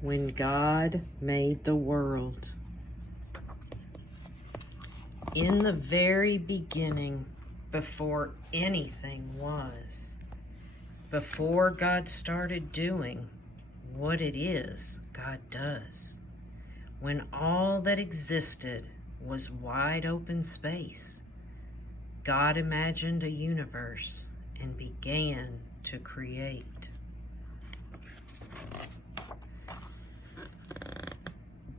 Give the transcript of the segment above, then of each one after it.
When God made the world. In the very beginning, before anything was, before God started doing what it is God does, when all that existed was wide open space, God imagined a universe and began to create.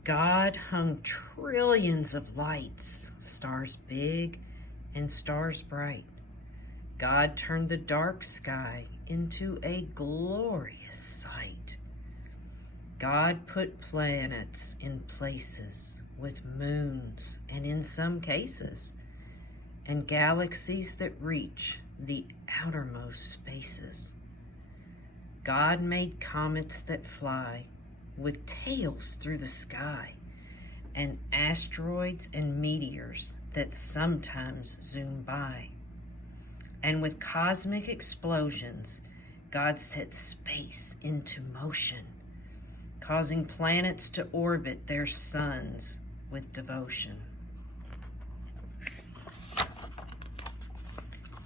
God hung trillions of lights, stars big and stars bright. God turned the dark sky into a glorious sight. God put planets in places with moons, and in some cases, and galaxies that reach the outermost spaces. God made comets that fly with tails through the sky, and asteroids and meteors that sometimes zoom by. And with cosmic explosions, God set space into motion, causing planets to orbit their suns with devotion.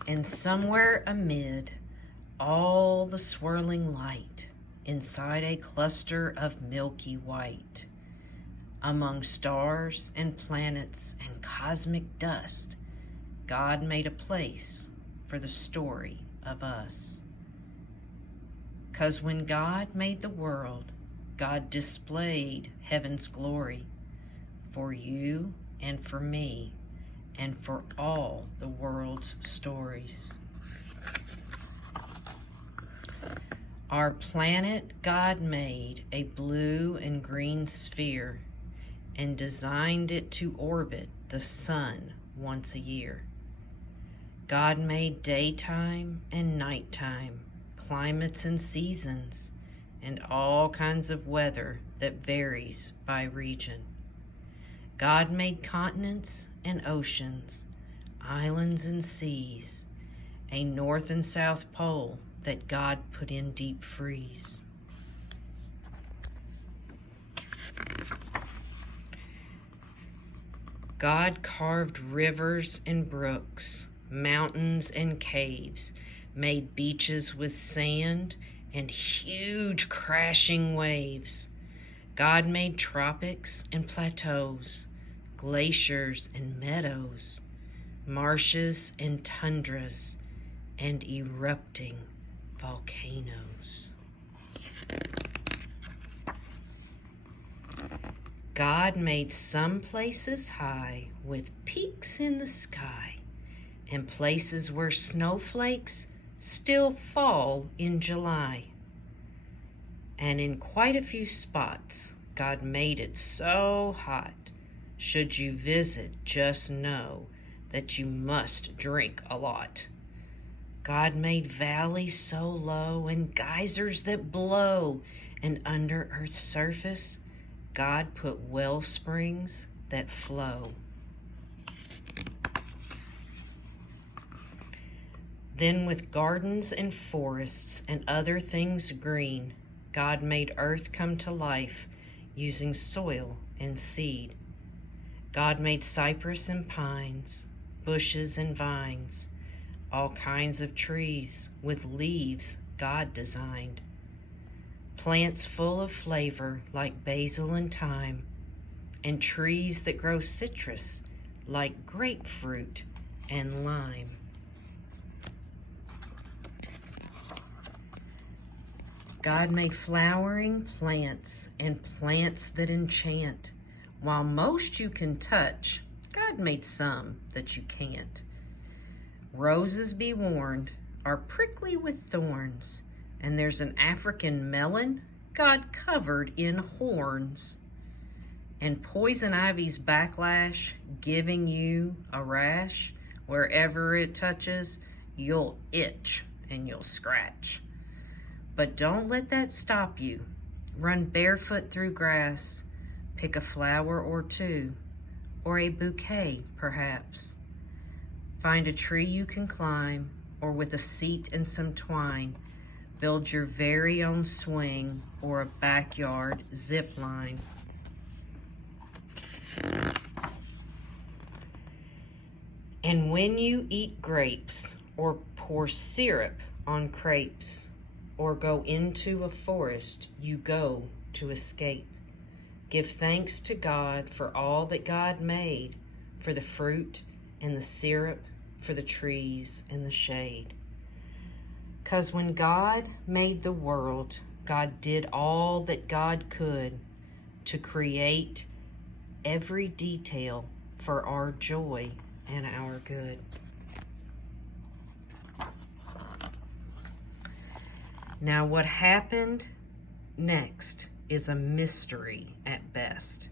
And somewhere amid all the swirling light, inside a cluster of milky white, among stars and planets and cosmic dust, God made a place for the story of us. 'Cause when God made the world, God displayed heaven's glory for you and for me and for all the world's stories. Our planet God made a blue and green sphere and designed it to orbit the sun once a year. God made daytime and nighttime, climates and seasons, and all kinds of weather that varies by region. God made continents and oceans, islands and seas, a north and south pole that God put in deep freeze. God carved rivers and brooks, mountains and caves, made beaches with sand and huge crashing waves. God made tropics and plateaus, glaciers and meadows, marshes and tundras, and erupting volcanoes. God made some places high with peaks in the sky, and places where snowflakes still fall in July. And in quite a few spots, God made it so hot, should you visit, just know that you must drink a lot. God made valleys so low and geysers that blow, and under Earth's surface, God put well springs that flow. Then with gardens and forests and other things green, God made earth come to life using soil and seed. God made cypress and pines, bushes and vines, all kinds of trees with leaves God designed. Plants full of flavor like basil and thyme, and trees that grow citrus like grapefruit and lime. God made flowering plants and plants that enchant. While most you can touch, God made some that you can't. Roses, be warned, are prickly with thorns, and there's an African melon God covered in horns. And poison ivy's backlash giving you a rash, wherever it touches, you'll itch and you'll scratch. But don't let that stop you. Run barefoot through grass, pick a flower or two, or a bouquet perhaps. Find a tree you can climb, or with a seat and some twine, build your very own swing or a backyard zip line. And when you eat grapes or pour syrup on crepes or go into a forest, you go to escape. Give thanks to God for all that God made, for the fruit and the syrup, for the trees and the shade. 'Cause when God made the world, God did all that God could to create every detail for our joy and our good. Now, what happened next is a mystery at best.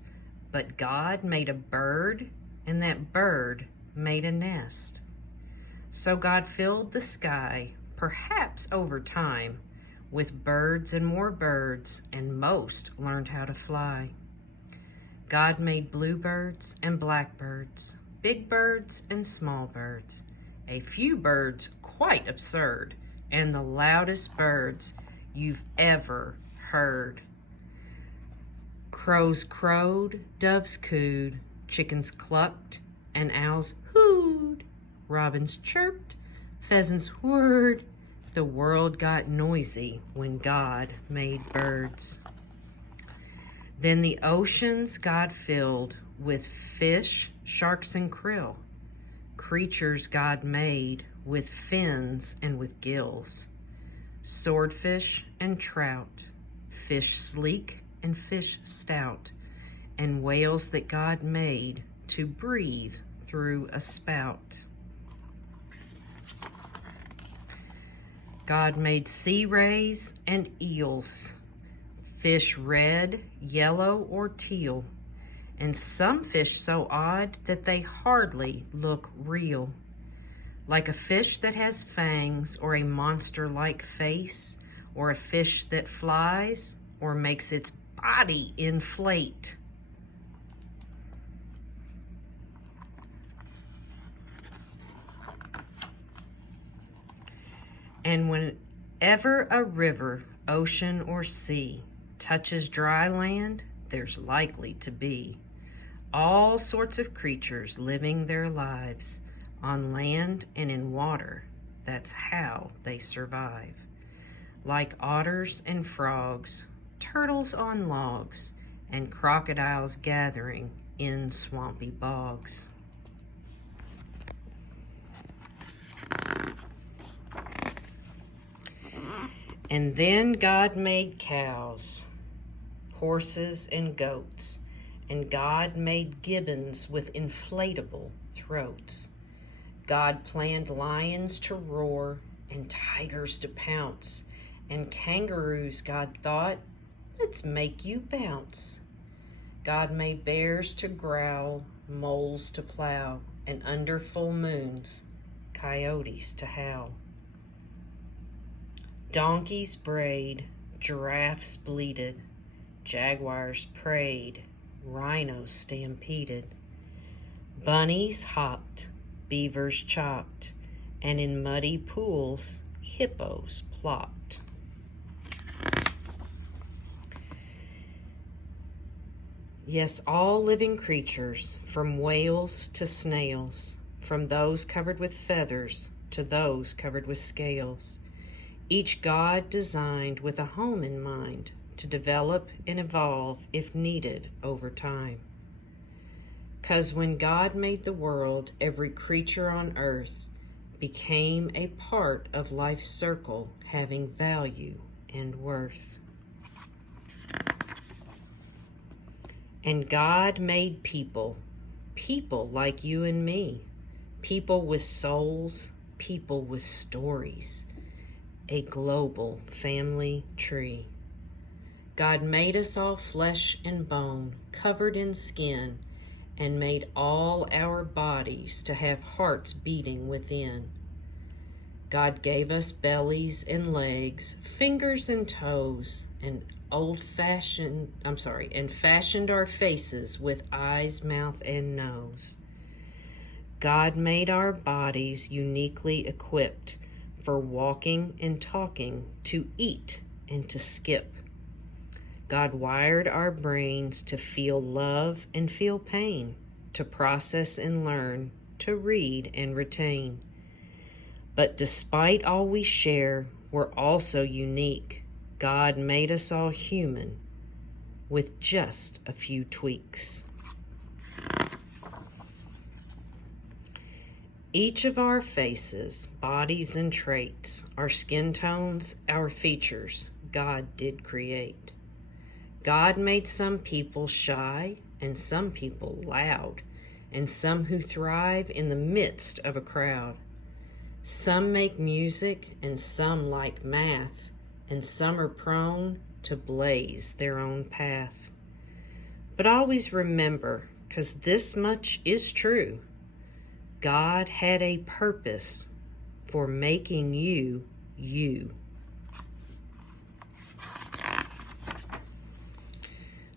But God made a bird, and that bird made a nest. So God filled the sky, perhaps over time, with birds and more birds, and most learned how to fly. God made bluebirds and blackbirds, big birds and small birds, a few birds quite absurd, and the loudest birds you've ever heard. Crows crowed, doves cooed, chickens clucked, and owls hooed. Robins chirped, pheasants whirred. The world got noisy when God made birds. Then the oceans God filled with fish, sharks, and krill, creatures God made with fins and with gills, swordfish and trout, fish sleek and fish stout, and whales that God made to breathe through a spout. God made sea rays and eels, fish red, yellow, or teal, and some fish so odd that they hardly look real, like a fish that has fangs, or a monster-like face, or a fish that flies, or makes its body inflate. And whenever a river, ocean, or sea touches dry land, there's likely to be all sorts of creatures living their lives on land and in water. That's how they survive. Like otters and frogs, turtles on logs, and crocodiles gathering in swampy bogs. And then God made cows, horses, and goats, and God made gibbons with inflatable throats. God planned lions to roar and tigers to pounce, and kangaroos, God thought, let's make you bounce. God made bears to growl, moles to plow, and under full moons, coyotes to howl. Donkeys brayed, giraffes bleated, jaguars prayed, rhinos stampeded. Bunnies hopped, beavers chopped, and in muddy pools, hippos plopped. Yes, all living creatures, from whales to snails, from those covered with feathers to those covered with scales. Each God designed with a home in mind to develop and evolve if needed over time. 'Cause when God made the world, every creature on earth became a part of life's circle, having value and worth. And God made people, people like you and me, people with souls, people with stories, a global family tree. God made us all flesh and bone, covered in skin, and made all our bodies to have hearts beating within. God gave us bellies and legs, fingers and toes, and fashioned our faces with eyes, mouth, and nose. God made our bodies uniquely equipped for walking and talking, to eat and to skip. God wired our brains to feel love and feel pain, to process and learn, to read and retain. But despite all we share, we're also unique. God made us all human with just a few tweaks. Each of our faces, bodies, and traits, our skin tones, our features, God did create. God made some people shy and some people loud, and some who thrive in the midst of a crowd. Some make music and some like math, and some are prone to blaze their own path. But always remember, 'cause this much is true, God had a purpose for making you, you.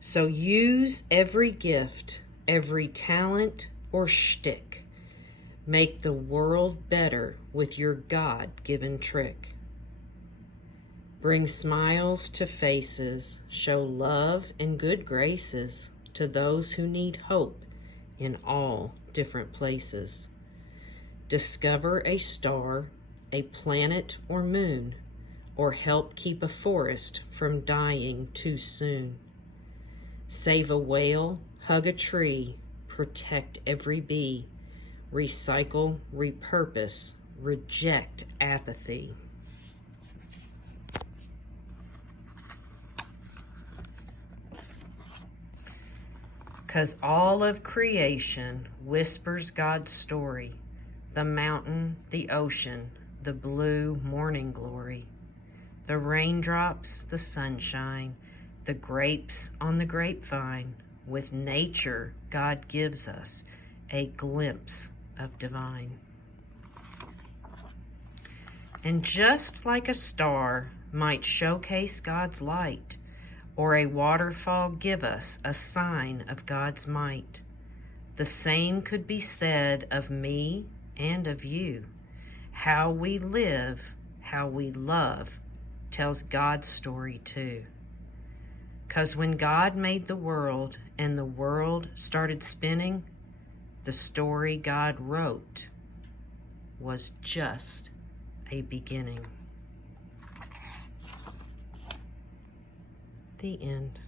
So use every gift, every talent or shtick. Make the world better with your God-given trick. Bring smiles to faces, show love and good graces to those who need hope in all different places. Discover a star, a planet or moon, or help keep a forest from dying too soon. Save a whale, hug a tree, protect every bee, recycle, repurpose, reject apathy. 'Cause all of creation whispers God's story, the mountain, the ocean, the blue morning glory, the raindrops, the sunshine, the grapes on the grapevine. With nature, God gives us a glimpse of divine. And just like a star might showcase God's light, or a waterfall give us a sign of God's might, the same could be said of me and of you. How we live, how we love, tells God's story too. 'Cause when God made the world and the world started spinning, the story God wrote was just a beginning. The end.